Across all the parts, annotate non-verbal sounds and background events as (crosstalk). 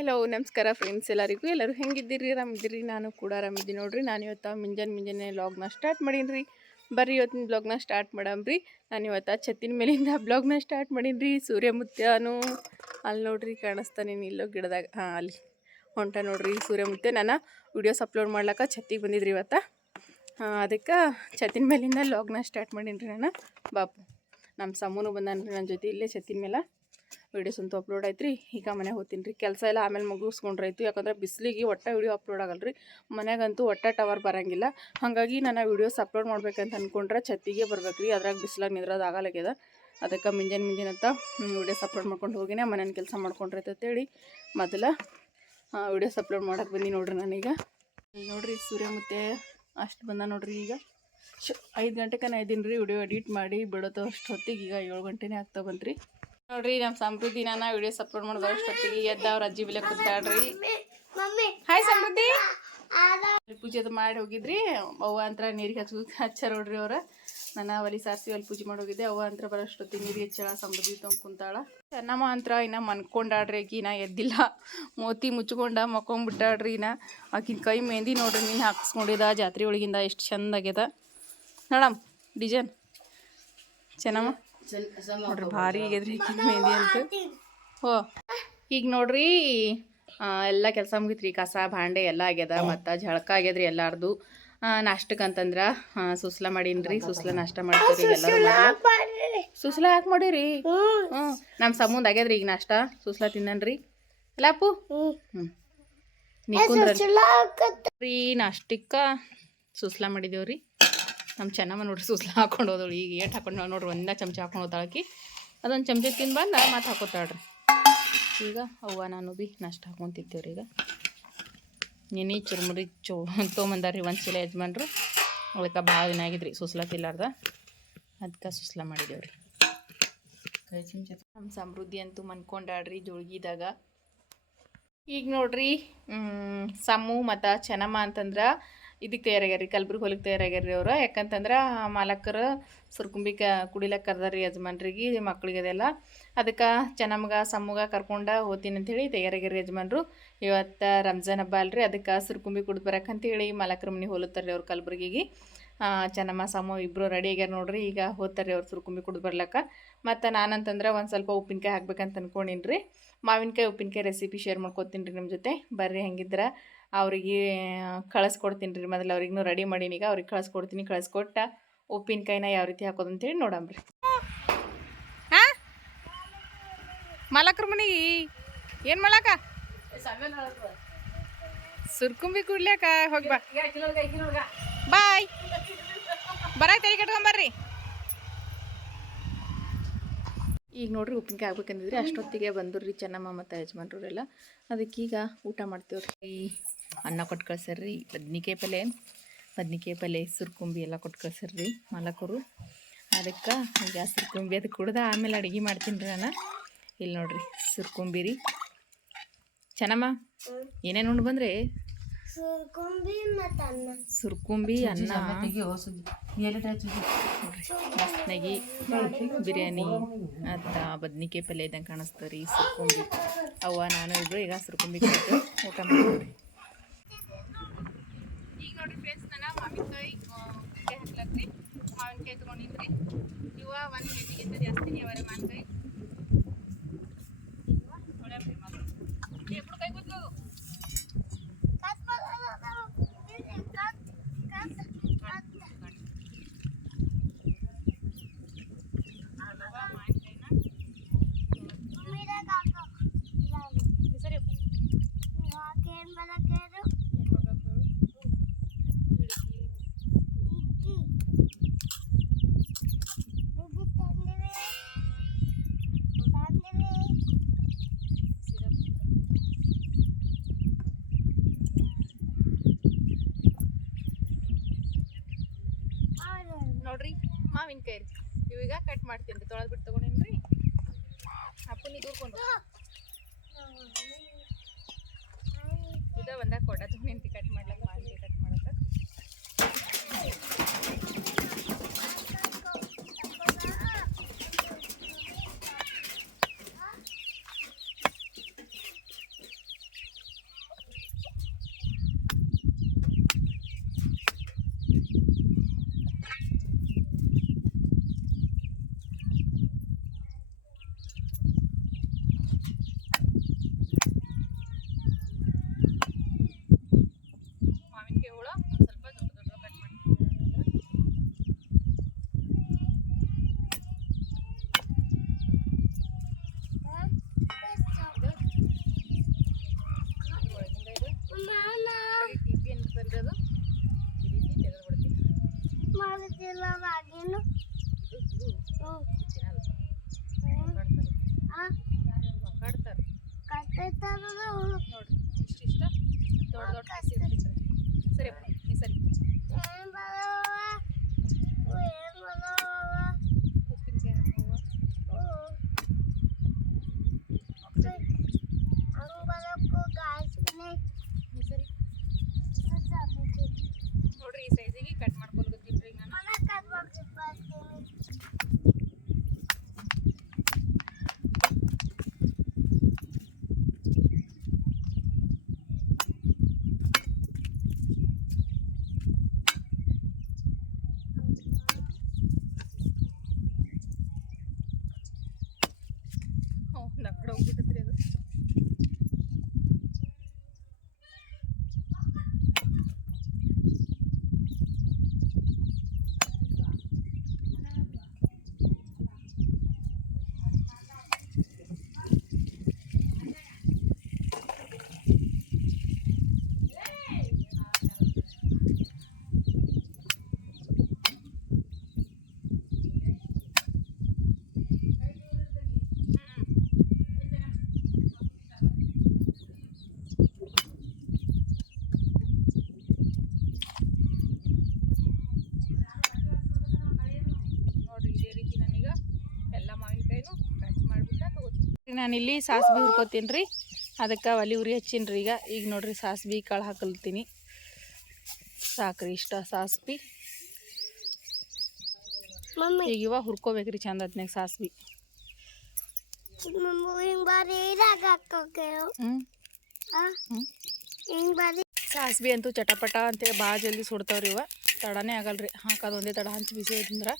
Hello ನಮಸ್ಕಾರ friends ಎಲ್ಲರಿಗೂ. ಎಲ್ಲರೂ ಹೆಂಗಿದ್ದೀರಿ? ಆರಾಮಿದ್ದೀರಿ? ನಾನು ಕೂಡ ಆರಾಮಿದ್ದೀನಿ ನೋಡ್ರಿ. ನಾನು ಇವತ್ತು ಮುಂಜಾನೆ ಮುಂಜಾನೆ ಬ್ಲಾಗ್ನ ಸ್ಟಾರ್ಟ್ ಮಾಡೀನಿ ರೀ ಬರ್ರಿ ಇವತ್ತಿನ ಬ್ಲಾಗ್ನ ಸ್ಟಾರ್ಟ್ ಮಾಡಮ್ರಿ. ನಾನು ಇವತ್ತು ಛತ್ತಿನ ಮೇಲಿಂದ (laughs) ಬ್ಲಾಗ್ನ ಸ್ಟಾರ್ಟ್ ಮಾಡೀನಿ ರೀ ಸೂರ್ಯಮುತ್ಯನು ಅಲ್ಲಿ ನೋಡ್ರಿ ಕಾಣಿಸ್ತಾನೆ ಇಲ್ಲೋ ಗಿಡದಾಗ. ಹಾಂ, ಅಲ್ಲಿ ಹೊಂಟ ನೋಡ್ರಿ ಸೂರ್ಯಮುತ್ಯ. ನಾನು ವಿಡಿಯೋಸ್ ಅಪ್ಲೋಡ್ ಮಾಡ್ಲಕ್ಕ ಛತ್ತಿಗೆ ಬಂದಿದ್ರಿ ಇವತ್ತು. ಹಾಂ, ಅದಕ್ಕೆ ಛತ್ತಿನ ಮೇಲಿಂದ ಲಾಗ್ನ ಸ್ಟಾರ್ಟ್ ಮಾಡೀನಿ ರೀ ನಾನು. ಬಾಪು ನಮ್ಮ ಸಮೂನು ಬಂದಾನ ನನ್ನ ಜೊತೆ ಇಲ್ಲೇ ಛತ್ತಿನ ಮೇಲೆ. ವೀಡಿಯೋಸ್ ಅಂತೂ ಅಪ್ಲೋಡ್ ಆಯ್ತು ರೀ ಈಗ ಮನೆಗೆ ಹೋಗ್ತೀನಿ ರೀ ಕೆಲಸ ಎಲ್ಲ ಆಮೇಲೆ ಮುಗಿಸ್ಕೊಂಡ್ರಾಯ್ತು. ಯಾಕಂದ್ರೆ ಬಿಸಿಲಿಗೆ ಒಟ್ಟೆ ವೀಡಿಯೋ ಅಪ್ಲೋಡ್ ಆಗಲ್ಲ ರೀ ಮನೆಗಂತೂ ಒಟ್ಟ ಟವರ್ ಬರೋಂಗಿಲ್ಲ. ಹಾಗಾಗಿ ನಾನು ವೀಡಿಯೋಸ್ ಅಪ್ಲೋಡ್ ಮಾಡ್ಬೇಕಂತ ಅಂದ್ಕೊಂಡ್ರೆ ಛತ್ತಿಗೆ ಬರ್ಬೇಕು ರೀ ಅದ್ರಾಗ ಬಿಸಿಲಾಗ ನಿದ್ರೋದು ಆಗಲಾಗ್ಯದ ಅದಕ್ಕೆ ಮುಂಜಾನೆ ಮುಂಜಾನೆ ಅಂತ ವೀಡಿಯೋಸ್ ಅಪ್ಲೋಡ್ ಮಾಡ್ಕೊಂಡು ಹೋಗಿನೇ. ಮನೇನ ಕೆಲಸ ಮಾಡ್ಕೊಂಡ್ರೈತೇಳಿ ಮೊದಲ ವೀಡಿಯೋಸ್ ಅಪ್ಲೋಡ್ ಮಾಡೋಕ್ಕೆ ಬಂದು ನೋಡ್ರಿ ನಾನೀಗ ನೋಡ್ರಿ ಸೂರ್ಯ ಮತ್ತೆ ಅಷ್ಟು ಬಂದ ನೋಡ್ರಿ ಈಗ. ಶ್ ಐದು ಗಂಟೆಗೆ ನಾ ಇದ್ದೀನಿ ರೀ ವಿಡಿಯೋ ಎಡಿಟ್ ಮಾಡಿ ಬಿಡೋದು ಅಷ್ಟು ಹೊತ್ತಿಗೆ ಈಗ ಏಳು ಗಂಟೆನೇ ಆಗ್ತಾ ಬಂತ್ರಿ. ನೋಡ್ರಿ ನಮ್ಮ ಸಮೃದ್ಧಿ ನಾನು ವಿಡಿಯೋಸ್ ಅಪ್ಲೋಡ್ ಮಾಡೋದು ಅಷ್ಟೊತ್ತಿಗೆ ಎದ್ದ ಅವ್ರ ಅಜ್ಜಿ ಬಿಲೆ ಕೂತಾಡ್ರಿ ಹಾಯ್ ಸಮೃದ್ಧಿ. ಪೂಜೆ ಅದು ಮಾಡಿ ಹೋಗಿದ್ರಿ. ಅವ್ವ ಅಂತರ ನೀರಿಗೆ ಹಚ್ಚ ಹಚ್ಚಾರ ನೋಡ್ರಿ ಅವ್ರ. ನನ್ನ ಒಲಿ ಸಾರಿಸಿ ಅಲ್ಲಿ ಪೂಜೆ ಮಾಡಿ ಹೋಗಿದ್ದೆ. ಅವ್ವ ಅಂತರ ಬರೋಷ್ಟೊತ್ತಿಗೆ ನೀರಿಗೆ ಹಚ್ಚಾಳ ಸಮೃದ್ಧಿ ತಗೊಂಡು ಕುಂತಾಳ. ಚೆನ್ನಮ್ಮ ಅಂತರ ಇನ್ನ ಮನ್ಕೊಂಡಾಡ್ರಿ ಆಕಿ ನಾ ಎದ್ದಿಲ್ಲ. ಮೋತಿ ಮುಚ್ಕೊಂಡ ಮಕ್ಕೊಂಬಿಟ್ಟಾಡ್ರಿ ಇನ್ನ. ಆಕಿನ ಕೈ ಮೆಹಂದಿ ನೋಡ್ರಿ ನೀನು ಹಾಕ್ಸ್ಕೊಂಡಿದ್ದ ಜಾತ್ರೆ ಒಳಗಿಂದ ಎಷ್ಟು ಚಂದ ಆಗ್ಯದ. ನೋಡಮ್ ಡಿಸೈನ್ ಚೆನ್ನಮ್ಮ. ನೋಡ್ರಿ ಭಾರಿ ಆಗ್ಯದ್ರಿ ಆಕಿನ ಮೆಹಂದಿ ಅಂತ ಹೋ. ಈಗ ನೋಡ್ರಿ ಎಲ್ಲ ಕೆಲಸ ಮುಗಿತ್ರಿ. ಕಸ ಭಾಂಡೆ ಎಲ್ಲ ಆಗ್ಯದ ಮತ್ತು ಜಳಕ ಆಗ್ಯದ್ರಿ ಎಲ್ಲಾರ್ದು. ನಾಷ್ಟಕ್ಕೆ ಅಂತಂದ್ರೆ ಸುಸ್ಲ ಮಾಡೀನ್ರಿ. ಸುಸ್ಲ ನಾಷ್ಟ ಮಾಡ್ತೀರಿ ಎಲ್ಲರೂ. ಸುಸ್ಲ ಯಾಕೆ ಮಾಡಿರಿ ಹ್ಞೂ ನಮ್ಮ ಸಂಬಂಧ ಆಗ್ಯದ್ರಿ ಈಗ ನಾಷ್ಟ. ಸುಸ್ಲ ತಿನ್ನನ್ರಿ. ಎಲ್ಲಪ್ಪು ಹ್ಞೂ ನೀ ಕುಂದ್ರಿ ನಾಷ್ಟಕ್ಕ ಸುಸ್ಲ ಮಾಡಿದೇವ್ರಿ. ನಮ್ಮ ಚೆನ್ನಮ್ಮ ನೋಡ್ರಿ ಸುಸ್ಲ ಹಾಕೊಂಡು ಹೋದಳು. ಈಗ ಏಟ್ ಹಾಕೊಂಡು ನೋಡ್ರಿ ಒಂದೇ ಚಮಚ ಹಾಕೊಂಡು ಹೋದಾಳಕಿ ಅದೊಂದು ಚಮಚ ತಿಂದು ಬಂದು ಮತ್ತೆ ಹಾಕೋತಾಳ್ರಿ ಈಗ ಅವ್ವ, ನಾನು ಬಿ ನಷ್ಟ ಹಾಕೊಂತಿದ್ದೇವ್ರಿ ಈಗ. ನೆನೆ ಚುರುಮುರಿ ಚೋ (laughs) ತೊಗೊಂಬಂದಾರ್ರಿ ಒಂದು ಚೀಲ ಯಜಮಾನ್ರು. ಅವಳಕ್ಕೆ ಭಾಳ ದಿನ ಆಗಿದ್ರಿ ಸುಸ್ಲ ತಿಲ್ಲಾರ್ದ ಅದಕ್ಕೆ ಸುಸ್ಲ ಮಾಡಿದೇವ್ರಿ. ನಮ್ಮ ಸಮೃದ್ಧಿ ಅಂತೂ ಮನ್ಕೊಂಡಾಡ್ರಿ ಜೋಳ್ಗಿದಾಗ. ಈಗ ನೋಡ್ರಿ ಸಮ್ಮು ಸಮು ಮತ್ತು ಚೆನ್ನಮ್ಮ ಅಂತಂದ್ರೆ ಇದಕ್ಕೆ ತಯಾರಾಗ್ಯಾರ ರೀ ಕಲ್ಬುರ್ಗಿ ಹೊಲಕ್ಕೆ ತಯಾರಾಗ್ಯಾರ ರೀ ಅವರು. ಯಾಕಂತಂದ್ರೆ ಮಾಲಕರು ಸುರ್ಕುಂಬಿ ಕ ಕುಡಿಲಕ್ಕೆ ಕರ್ದಾರಿ ಯಜಮಾನ್ರಿಗೆ, ಮಕ್ಳಿಗೆ ಅದೆಲ್ಲ. ಅದಕ್ಕೆ ಚೆನ್ನಮ್ಮಗ ಸಮ್ಮಗ ಕರ್ಕೊಂಡು ಹೋತೀನಿ ಅಂಥೇಳಿ ತಯಾರಾಗ್ಯಾರ ಯಜಮಾನ್ರು. ಇವತ್ತು ರಂಜಾನ್ ಹಬ್ಬ ಅಲ್ರಿ, ಅದಕ್ಕೆ ಸುರ್ಕುಂಬಿ ಕುಡ್ದು ಬರಕ್ಕಂತೇಳಿ ಮಾಲಕರ ಮನೆ ಹೋಲುತ್ತಾರೆ ರೀ ಅವ್ರು ಕಲ್ಬುರ್ಗಿಗೆ. ಚೆನ್ನಮ್ಮ ಸಮ ಇಬ್ಬರು ರೆಡಿ ಆಗ್ಯಾರ ನೋಡ್ರಿ, ಈಗ ಹೋಗ್ತಾರೆ ಅವ್ರು ಸುರ್ಕುಂಬಿ ಕುಡ್ದು ಬರ್ಲಕ್ಕ. ಮತ್ತು ನಾನಂತಂದ್ರೆ ಒಂದು ಸ್ವಲ್ಪ ಉಪ್ಪಿನಕಾಯಿ ಹಾಕ್ಬೇಕಂತ ಅಂದ್ಕೊಂಡಿನಿ ರೀ ಮಾವಿನಕಾಯಿ, ಉಪ್ಪಿನಕಾಯಿ ರೆಸಿಪಿ ಶೇರ್ ಮಾಡ್ಕೊತೀನಿ ರೀ ನಿಮ್ಮ ಜೊತೆ. ಬರ್ರಿ ಹಂಗಿದ್ರೆ? ಅವ್ರಿಗೆ ಕಳಿಸ್ಕೊಡ್ತೀನಿ ರೀ ಮೊದಲು ಅವ್ರಿಗೂ ರೆಡಿ ಮಾಡೀನಿ ಈಗ ಅವ್ರಿಗೆ ಕಳಿಸ್ಕೊಡ್ತೀನಿ. ಕಳಿಸ್ಕೊಟ್ಟ ಉಪ್ಪಿನಕಾಯಿನ ಯಾವ ರೀತಿ ಹಾಕೋದು ಅಂತೇಳಿ ನೋಡಮ್ರಿ ಹಾಂ? ಮನಿ? ಏನ್ ಮಾಡಾಕ ಸುರ್ಕುಂಬಿ ಕುಡ್ಲ್ಯಾಕ? ಹೋಗಿ ಬಾ. ಬಾಯ್. ಬರಾಯ್ತು ತಲೆ ಕಟ್ಕೊಂಬರ್ರಿ ಈಗ ನೋಡ್ರಿ ಉಪ್ಪಿನಕಾಯಿ ಆಗ್ಬೇಕಂದಿದ್ರಿ ಅಷ್ಟೊತ್ತಿಗೆ ಬಂದ್ರು ರೀ ಚೆನ್ನಮ್ಮ ಮತ್ತು ಯಜಮಾನ್ರವರೆಲ್ಲ. ಅದಕ್ಕೀಗ ಊಟ ಮಾಡ್ತೀವ್ರಿ. ಅನ್ನ ಕೊಟ್ಟು ಕಳ್ಸ್ಯಾರ್ರಿ ಬದ್ನಿಕಾಯಿ ಪಲ್ಯ ಬದ್ನಿಕಾಯಿ ಪಲ್ಯ ಸುರ್ಕುಂಬಿ ಎಲ್ಲ ಕೊಟ್ಟು ಕಳ್ಸ್ಯಾರ್ರಿ ಮಾಲಕರು. ಅದಕ್ಕೆ ಈಗ ಸುರ್ಕುಂಬಿ ಅದು ಕುಡ್ದ ಆಮೇಲೆ ಅಡುಗೆ ಮಾಡ್ತೀನಿ ರೀ ನಾನು. ಇಲ್ಲಿ ನೋಡ್ರಿ ಸುರ್ಕುಂಬಿ ರೀ. ಚೆನ್ನಮ್ಮ ಏನೇನು ಉಂಡು ಬಂದ್ರೆ? ಸುರ್ಕುಂಬಿ ಅನ್ನ. ಮಸ್ತ್ನಾಗಿ ಬಿರಿಯಾನಿ ಅತ್ತ ಬದ್ನಿಕಾಯಿ ಪಲ್ಯ ಇದ್ದಂಗೆ ಕಾಣಿಸ್ತಾರೆ ರೀ ಸುರ್ಕುಂಬಿ ಅವ್ವ ನಾನು ಇಬ್ಬರು ಈಗ ಸುರ್ಕುಂಬಿ ಕೊಟ್ಟು ಊಟ ಮಾಡ್ತೀವಿ. ಈಗ ನೋಡ್ರಿ ಫ್ರೆಂಡ್ಸ್ ನಾನು ಮಾವಿನಕಾಯಿ ಹಾಕ್ಲತ್ರಿ ಮಾವಿನಕಾಯಿ ತೊಗೊಂಡಿದ್ರಿ. ಇವ ಒಂದು ಕೆ ಜಿಗಿಂತ ಜಾಸ್ತಿನೇ ಅವರ ಮಾವಿನಕಾಯಿ ಕೈ ಕೂತ್ಕೋ ಸರಿ ನೋಡ್ರಿ, ಮಾವಿನಕಾಯಿ ರೀ. ಇವೀಗ ಕಟ್ ಮಾಡ್ತೀನಿ ರೀ ಬಿಟ್ಟು ತೊಗೊಂಡೇನಿ ರೀ ಅಪ್ಪನಿ ದೂರ್ಕೊಂಡು ಇದ ಒಂದಾಗ ಕೊಡ ತೊಗೊಂಡಿಂತಿ ಕಟ್ ಮಾಡ್ಲಕ್ಕ, ಮಾವಿನಕಾಯಿ ಕಟ್ ಮಾಡಕ್ಕೆ. ನಾನಿಲ್ಲಿ ಸಾಸ್ಬಿ ಹುರ್ಕೋತೀನಿ ರೀ ಅದಕ್ಕೆ ಒಲಿ ಉರಿ ಹಚ್ಚೀನಿ ರೀ ಈಗ. ಈಗ ನೋಡ್ರಿ ಸಾಸ್ಬಿ ಕಾಳು ಹಾಕಲ್ತೀನಿ. ಸಾಕ್ರಿ ಇಷ್ಟ ಸಾಸ್ಬಿ. ಈಗ ಇವಾಗ ಹುರ್ಕೋಬೇಕ್ರಿ ಚಂದ ಹೊತ್ನ್ಯಾಗ ಸಾಸ್ಬಿ. ಸಾಸ್ಬಿ ಅಂತೂ ಚಟಪಟ ಅಂತೇಳಿ ಭಾಳ ಜಲ್ದಿ ಸುಡ್ತಾವ್ರಿ ಇವ. ತಡನೇ ಆಗಲ್ರಿ. ಹಾಕೋದು ಒಂದೇ ತಡ ಹಂಚಿ ಬಿಸಿ ಐತಂದ್ರೆ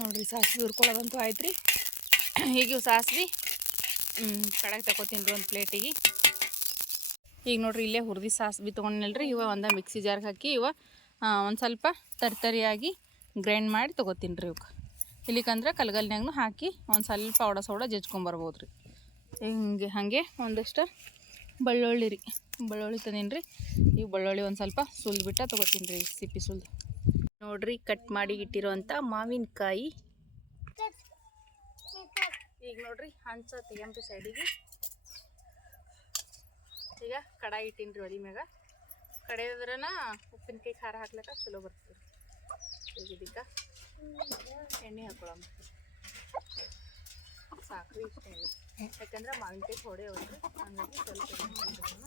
ನೋಡ್ರಿ, ಸಾಸ್ವಿ ಹುರ್ಕೊಳ್ಳೋದಂತೂ ಆಯ್ತು ರೀ ಈಗ ಸಾಸ್ವಿ. ಕಡೆಗೆ ತಗೋತೀನಿ ರೀ ಒಂದು ಪ್ಲೇಟಿಗೆ. ಈಗ ನೋಡ್ರಿ, ಇಲ್ಲೇ ಹುರಿದಿ ಸಾಸ್ವಿ ರೀ ಇವ ಒಂದು ಮಿಕ್ಸಿ ಜಾರ್ಗೆ ಹಾಕಿ ಇವ ಒಂದು ಸ್ವಲ್ಪ ತರ್ತರಿಯಾಗಿ ಗ್ರೈಂಡ್ ಮಾಡಿ ತೊಗೋತೀನಿ ರೀ ಇವಕ್ಕೆ ಇಲ್ಲಿಕಂದ್ರೆ ಕಲ್ಗಲ್ನ್ಯಾಗೂ ಹಾಕಿ ಒಂದು ಸ್ವಲ್ಪ ಒಡ ಸೌಡ ಜಜ್ಕೊಂಬರ್ಬೋದು ರೀ ಹಿಂಗೆ, ಹಾಗೆ ಒಂದಷ್ಟು ಬೆಳ್ಳುಳ್ಳಿ ರೀ. ಬೆಳ್ಳುಳ್ಳಿ ತಂದೀನಿ ರೀ ಈಗ ಬೆಳ್ಳುಳ್ಳಿ ಒಂದು ಸ್ವಲ್ಪ ಸುಲ್ಬಿಟ್ಟ ತೊಗೋತೀನಿ ರೀ, ಸಿಪ್ಪಿ ಸುಲ್ದು. ನೋಡ್ರಿ ಕಟ್ ಮಾಡಿ ಇಟ್ಟಿರೋಂಥ ಮಾವಿನಕಾಯಿ. ಈಗ ನೋಡ್ರಿ, ಹಂಚ ತೆಗಿಯಂತ ಸೈಡಿಗೆ ಈಗ ಕಡಾಯಿ ಇಟ್ಟಿನ್ರಿ ಒಲಿ ಮ್ಯಾಗ. ಕಡೆಯದ್ರನ ಉಪ್ಪಿನಕಾಯಿ ಖಾರ ಹಾಕ್ಲಕ್ಕ ಚಲೋ ಬರ್ತದೆ ಈಗ ಇದಕ್ಕೆ ಎಣ್ಣೆ ಹಾಕೊಳಮ್ಮ. ಸಾಕ್ರಿ ಇಷ್ಟ. ಯಾಕಂದ್ರೆ ಮಾವಿನಕಾಯಿ ಥೋಡೆ ಅವಲ್ರಿ ಹಂಗಾಗಿ ಸ್ವಲ್ಪ ಎಣ್ಣೆ ಹಾಕ್ಬಿಡೋಣ.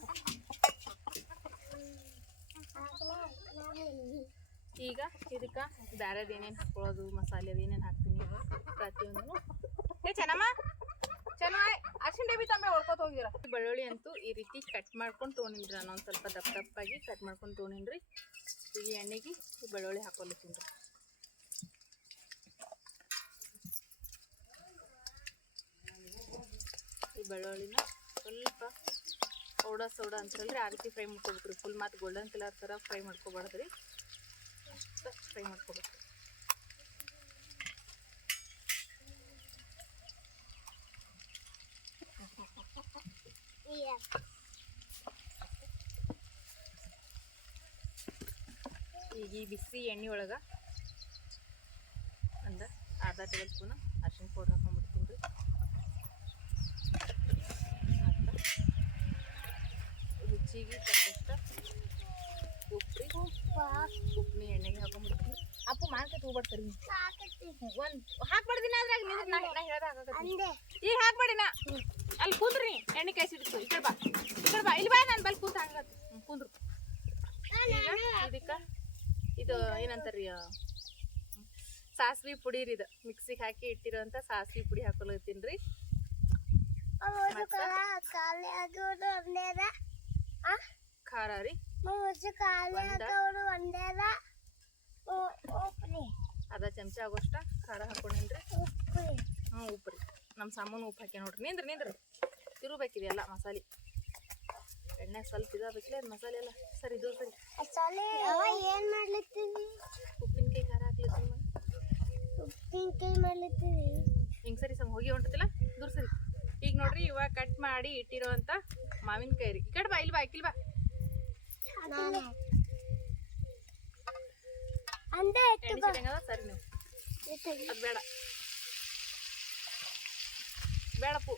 ಈಗ ಇದಕ್ಕೆ ಬ್ಯಾರೆದು ಏನೇನು ಹಾಕೊಳ್ಳೋದು ಮಸಾಲೆ ಅದು ಏನೇನು ಹಾಕ್ತೀನಿ ಪ್ರತಿಯೊಂದು ಏ, ಚೆನ್ನಮ್ಮ ಚೆನ್ನಾಗಿ ಅರ್ಶಿನ ಡಬ್ಬಿ ತಂಬೆ ಹೊಡ್ಕೊತ ಹೋಗಿರ. ಬೆಳ್ಳುಳ್ಳಿ ಅಂತೂ ಈ ರೀತಿ ಕಟ್ ಮಾಡ್ಕೊಂಡು ತೊಗೊಂಡಿನ್ರಿ ನಾನು ಒಂದು ಸ್ವಲ್ಪ ದಪ್ಪ ದಪ್ಪಾಗಿ ಕಟ್ ಮಾಡ್ಕೊಂಡು ತೊಗೊಂಡಿನ್ರಿ ಈ ಎಣ್ಣೆಗೆ ಬೆಳ್ಳುಳ್ಳಿ ಹಾಕೊಲಿತ್ತೀನಿ ರೀ. ಈ ಬೆಳ್ಳುಳ್ಳಿನ ಸ್ವಲ್ಪ ಸೌಡ ಸೌಡ ಅಂತಾರಲ್ರಿ ಆ ರೀತಿ ಫ್ರೈ ಮಾಡ್ಕೊಬೇಕ್ರಿ. ಫುಲ್ ಮತ್ತು ಗೋಲ್ಡನ್ ಕಲರ್ ಥರ ಫ್ರೈ ಮಾಡ್ಕೊಬಾರ್ದು ಅಷ್ಟು ಫ್ರೈ ಮಾಡ್ಕೋಬೇಕು ಈಗ ಈ ಬಿಸಿ ಎಣ್ಣೆ ಒಳಗೆ ಒಂದು ಅರ್ಧ ಟೇಬಲ್ ಸ್ಪೂನ್ ಅರ್ಶಿನ ಪೌಡ್ರ್ ಹಾಕೊಂಡ್ಬಿಡ್ತೀನಿ ರೀ ಮತ್ತು ರುಚಿಗೆ ತಕ್ಕಷ್ಟು ಉಪ್ಪು ರೀ ಉಪ್ಪು ಎಣ್ಣೆಗೆ ಹಾಕೊಂಡ್ಬಿಡ್ತೀನಿ. ಅಪ್ಪು ಮಾರ್ಕೆಟ್ ಹೋಗ್ಬಾರ್ದು ಒಂದು ಹಾಕ್ಬಾರ್ದಿನ ಅದ್ರಾಗ ನಿಂದ್ರ ನಾ ನಾ ಹೇಳ್ದ ಅಂದೆ. ಈಗ ಹಾಕ್ಬೇಡಿ ನಾ ಅಲ್ಲಿ ಕುಂದ್ರಿ. ಎಣ್ಣೆ ಕೈ ಸಿಡಿತು ಈ ಕಡೆ ಬಾ. ಈ ಕಡೆ ಬಾ. ಇಲ್ಲಿ ಬಾ ನಾನು ಬಲ್ಲಿ ಕೂತ ಹಂಗ ಕುಂದ್ರು. ಇದಕ್ಕೆ ಇದು ಏನಂತಾರ್ರಿ ಸಾಸ್ವಿ ಪುಡಿ ರೀ ಇದು. ಮಿಕ್ಸಿಗೆ ಹಾಕಿ ಇಟ್ಟಿರೋಂಥ ಸಾಸ್ವಿ ಪುಡಿ ಹಾಕೊಳತ್ತೀನಿ ರೀ ಒಂದೇದ ಖಾರ ರೀ? ಅದ ಚಮಚ ಆಗೋಷ್ಟ ಖಾರ ಹಾಕೊಂಡೇನ್ರಿ? ಹ್ಞೂ ಉಪ್ಪು ರೀ ನಮ್ಮ ಸಾಮಾನು ಉಪ್ಪು ಹಾಕಿ ನೋಡ್ರಿ. ನಿಂದ್ರಿ ನಿಂದ್ರಿ. ತಿರುಬೇಕಿದೆಲ್ಲ ಮಸಾಲೆ. ಎಣ್ಣೆ ಸ್ವಲ್ಪ ಇದಾಗಬೇಕಿಲ್ಲ ಅದು ಮಸಾಲೆ ಎಲ್ಲ. ಸರಿ ಇದು ಸರಿ. ಏನ್ ಮಾಡ್ಲತ್ತೀವಿ ಉಪ್ಪಿನಕಾಯಿ ಖಾರ ಹಾಕ್ಲತ್ತೀನಿ ಉಪ್ಪಿನಕಾಯಿ ಮಾಡ್ಲತ್ತೀವಿ ಹಿಂಗೆ ಸರಿ ಸಮ ಹೋಗಿ ಹೊಂಟತಿಲ್ಲ? ದೂರ ಸರಿ. ಈಗ ನೋಡ್ರಿ ಇವಾಗ ಕಟ್ ಮಾಡಿ ಇಟ್ಟಿರೋವಂಥ ಮಾವಿನಕಾಯಿ ರೀ. ಕಟ್ ಕಡೆ ಬಾ ಇಲ್ಲಿ ಬಾ ಇಕ್ಕಿಲ್ ಬಾ ನಾನು ಅಂದೆ ಎಣ್ಣೆ ಸರಿಯಂಗದ ಸರಿ ನೀವು ಅದು ಬೇಡ ಬೇಡಪ್ಪು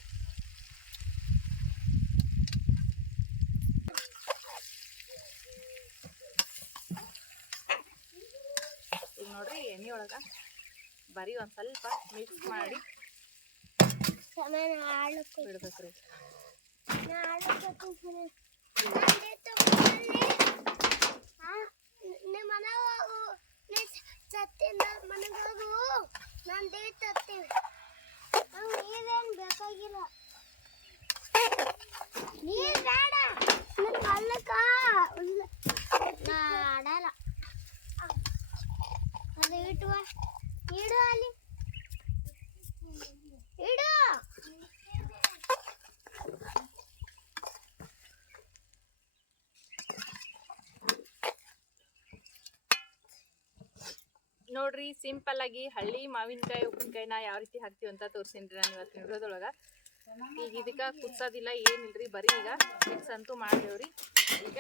ಈಗ ನೋಡ್ರಿ ಎಣ್ಣೆ ಒಳಗೆ ಬರೀ ಒಂದು ಸ್ವಲ್ಪ ಮಿಕ್ಸ್ ಮಾಡಿ ಸಮಯ ಆಳಕ್ಕೆ ಬಿಡ್ಬೇಕ್ರಿ ನಿಮ್ಮ ಮನೆ ಹೋಗು ನೀ ಸತ್ತಿ ಮನೆಗೆ ಹೋಗು ನಂದೇ ತತ್ತೀನಿ ನಂಗೆ ನೀರೇನು ಬೇಕಾಗಿಲ್ಲ. ನೀರು ಬೇಡ ನಂಗೆ ಅಲ್ಲಕ್ಕ ನಾ ಆಡಲ್ಲ ಅದು ಇಟ್ಟುವ ಇಡು ಅಲ್ಲಿ ಇಡು ನೋಡ್ರಿ ಸಿಂಪಲ್ ಆಗಿ ಹಳ್ಳಿ ಮಾವಿನಕಾಯಿ, ಉಪ್ಪಿನಕಾಯಿನ ಯಾವ ರೀತಿ ಹಾಕ್ತೀವಿ ಅಂತ ತೋರಿಸಿನ್ರಿ ನಾನು ಇವತ್ತು ವಿಡಿಯೋದೊಳಗ. ಈಗ ಇದಕ್ಕೆ ಕುದಿಸೋದಿಲ್ಲ, ಏನಿಲ್ರಿ, ಬರೀ ಈಗ ಮಿಕ್ಸ್ ಅಂತೂ ಮಾಡ್ದೇವ್ರಿ. ಈಗ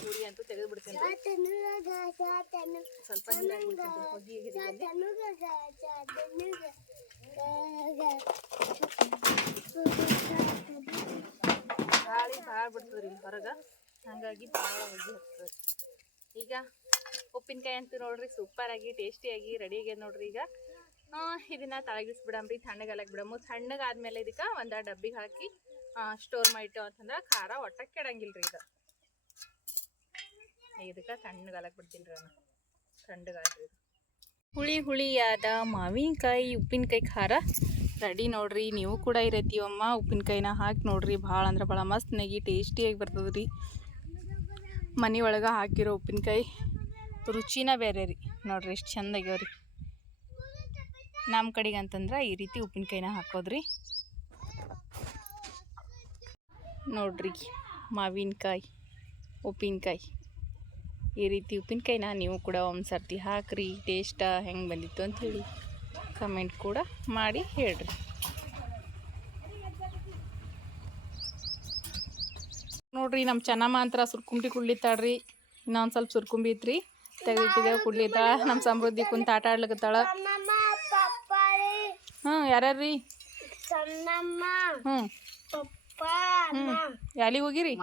ಪೂರಿ ಅಂತೂ ತೆಗೆದು ಬಿಡ್ತೀನಿ ಸ್ವಲ್ಪ ಗಾಳಿ ಭಾಳ ಬಿಡ್ತದ್ರಿ ಹೊರಗೆ. ಹಾಗಾಗಿ ಭಾಳ ಹೊಗೆ ಈಗ ಉಪ್ಪಿನಕಾಯಿ ಅಂತೂ ನೋಡ್ರಿ ಸೂಪರ್ ಆಗಿ ಟೇಸ್ಟಿಯಾಗಿ ರೆಡಿ ಆಗ್ಯದ ನೋಡ್ರಿ ಈಗ. ಇದನ್ನು ತಳಗಿಸ್ಬಿಡಮ್ರಿ ತಣ್ಣಗಾಲಕ್ಕೆ ಬಿಡಮು ತಣ್ಣಗಾದ್ಮೇಲೆ ಇದಕ್ಕೆ ಒಂದು ಡಬ್ಬಿಗೆ ಹಾಕಿ ಸ್ಟೋರ್ ಮಾಡಿಟ್ಟು ಅಂತಂದ್ರೆ ಖಾರ ಒಟ್ಟ ಕೆಡಂಗಿಲ್ರಿ ಇದು ಇದಕ್ಕೆ ತಣ್ಣಗಾಲಕ್ಕೆ ಬಿಡ್ತೀನಿ ರೀ ನಾನು ಹುಳಿ ಹುಳಿಯಾದ ಮಾವಿನಕಾಯಿ, ಉಪ್ಪಿನಕಾಯಿ ಖಾರ ರೆಡಿ ನೋಡ್ರಿ. ನೀವು ಕೂಡ ಈ ರೀತಿಯಮ್ಮ ಉಪ್ಪಿನಕಾಯಿನ ಹಾಕಿ ನೋಡ್ರಿ. ಭಾಳ ಅಂದ್ರೆ ಭಾಳ ಮಸ್ತ್ ನೆಗಿ ಟೇಸ್ಟಿಯಾಗಿ ಬರ್ತದೆ ರೀ ಮನೆ ಒಳಗೆ ಹಾಕಿರೋ ಉಪ್ಪಿನಕಾಯಿ. ರುಚಿನ ಬೇರೆ ರೀ. ನೋಡ್ರಿ ಎಷ್ಟು ಚಂದ ರೀ ನಮ್ಮ ಕಡೆಗೆ ಅಂತಂದ್ರೆ ಈ ರೀತಿ ಉಪ್ಪಿನಕಾಯಿನ ಹಾಕೋದ್ರಿ. ನೋಡ್ರಿ ಮಾವಿನಕಾಯಿ, ಉಪ್ಪಿನಕಾಯಿ. ಈ ರೀತಿ ಉಪ್ಪಿನಕಾಯಿನ ನೀವು ಕೂಡ ಒಂದು ಸರ್ತಿ ಹಾಕ್ರಿ, ಟೇಸ್ಟ ಹೆಂಗೆ ಬಂದಿತ್ತು ಅಂತ ಹೇಳಿ ಕಮೆಂಟ್ ಕೂಡ ಮಾಡಿ ಹೇಳ್ರಿ. ನೋಡ್ರಿ ನಮ್ಮ ಚೆನ್ನಮ್ಮ ಅಂತರ ಸುರ್ಕುಂಬಿ ಕುಡ್ಲಿತ್ತಾಳ್ರಿ ಇನ್ನೊಂದು ಸ್ವಲ್ಪ ಸುರ್ಕುಂಬಿ ಐತ್ರಿ. ತೆಗ್ದಿಟ್ಟಿದ್ದೇವೆ ಕುಡ್ಲಿತ್ತಾಳ ನಮ್ಮ ಸಮೃದ್ಧಿ ಕುಂತ ಆಟ ಆಡ್ಲಿಕತ್ತಾಳ. ಹ್ಞೂ ಯಾರ್ಯಾರ್ರಿ? ಹ್ಞೂ ಪಪ್ಪ ಹೋಗಿರಿ?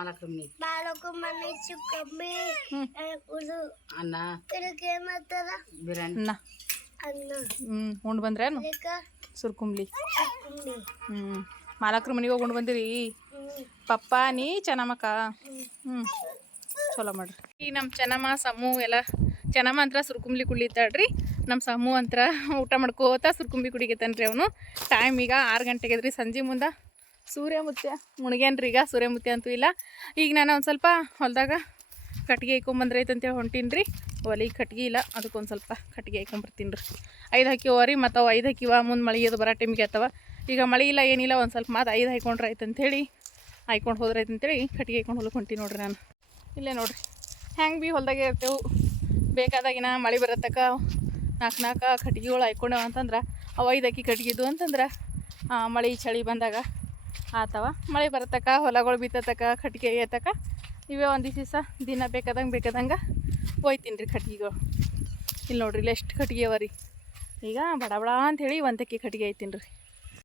ಹ್ಮ್. ಉಂಡು ಬಂದ್ರೇನು ಸುರ್ಕುಂಬ್ಲಿ ಹ್ಞೂ ಮಾಲಕ್ರ ಮನೆಗೆ ಹೋಗಿ ಉಂಡು ಬಂದಿರಿ? ಪಪ್ಪ ನೀ ಚೆನ್ನಮ್ಮಕ್ಕ? ಹ್ಞೂ ಚಲೋ ಮಾಡ್ರಿ. ಈಗ ನಮ್ಮ ಚೆನ್ನಮ್ಮ ಸಮೂ ಎಲ್ಲ ಚೆನ್ನಮ್ಮ ಅಂತ್ರ ಸುರ್ಕುಂಬ್ಲಿ ಕುಳಿತಾಳ್ರಿ ನಮ್ಮ ಸಮೂ ಅಂತ್ರ ಊಟ ಮಾಡ್ಕೋತ ಸುರ್ಕುಂಬಿ ಕುಡಿಗೈತಾನ್ರಿ ಅವನು. ಟೈಮ್ ಈಗ ಆರು ಗಂಟೆಗೆ ರೀ ಸಂಜೆ ಮುಂದೆ ಸೂರ್ಯಮುತ್ಯ. ಮುಳುಗ್ಯಾನ್ರಿ ಈಗ ಸೂರ್ಯಮುತ್ಯ ಅಂತೂ ಇಲ್ಲ. ಈಗ ನಾನು ಒಂದು ಸ್ವಲ್ಪ ಹೊಲದಾಗ ಕಟ್ಗೆ ಐಕೊಂಬಂದ್ರೆ ಅಂತೇಳಿ ಹೊಂಟೀನಿ ರೀ ಒಲಿ ಕಟ್ಗೆ ಇಲ್ಲ. ಅದಕ್ಕೆ ಒಂದು ಸ್ವಲ್ಪ ಕಟ್ಗೆ ಐಕೊಂಬರ್ತೀನಿ ರೀ ಐದು ಹಾಕಿವ ರೀ ಮತ್ತು ಅವು ಐದು ಹಾಕಿವ. ಮುಂದೆ ಮಳೆ ಅದು ಬರೋ ಟೈಮಿಗೆ ಆತವ. ಈಗ ಮಳೆ ಇಲ್ಲ, ಏನಿಲ್ಲ, ಒಂದು ಸ್ವಲ್ಪ ಮಾತು ಐದು ಹಾಕೊಂಡ್ರೆ ಆಯ್ತು ಅಂತೇಳಿ ಹಾಯ್ಕೊಂಡು ಹೋದ್ರೆ ಆಯ್ತು ಅಂತೇಳಿ ಕಟ್ಗೆ ಹಾಕೊಂಡು ಹೊಲಕ್ಕೆ ಹೊಂಟೀನಿ ನೋಡ್ರಿ ನಾನು. ಇಲ್ಲೇ ನೋಡ್ರಿ. ಹೆಂಗೆ ಭೀ ಹೊಲ್ದಾಗೆ ಇರ್ತೇವೆ. ಬೇಕಾದಾಗಿನ ಮಳೆ ಬರತ್ತಕ ನಾಲ್ಕು ನಾಲ್ಕು ಕಟ್ಗೆಗಳು ಹಾಯ್ಕೊಂಡವ ಅಂತಂದ್ರೆ, ಅವು ಐದು ಅಕ್ಕಿ ಕಟ್ಗಿದ್ದು ಅಂತಂದ್ರೆ ಮಳೆ ಚಳಿ ಬಂದಾಗ ಆತವ. ಮಳೆ ಬರತಕ್ಕ ಹೊಲಗಳು ಬಿತ್ತತಕ್ಕ ಕಟ್ಗೆ ಏತಕ ಇವೇ ಒಂದು ದಿವಸ ದಿನ ಬೇಕಾದಂಗೆ ಬೇಕಾದಂಗೆ ಒಯ್ತೀನಿ ರೀ ಕಟ್ಗೆಗಳು. ಇಲ್ಲಿ ನೋಡ್ರಿ ಇಲ್ಲಿ ಎಷ್ಟು ಕಟ್ಗೆ ಅವ ರೀ. ಈಗ ಬಡ ಬಡ ಅಂಥೇಳಿ ಒಂದಕ್ಕೆ ಕಟ್ಗೆ ಐತೀನಿ ರೀ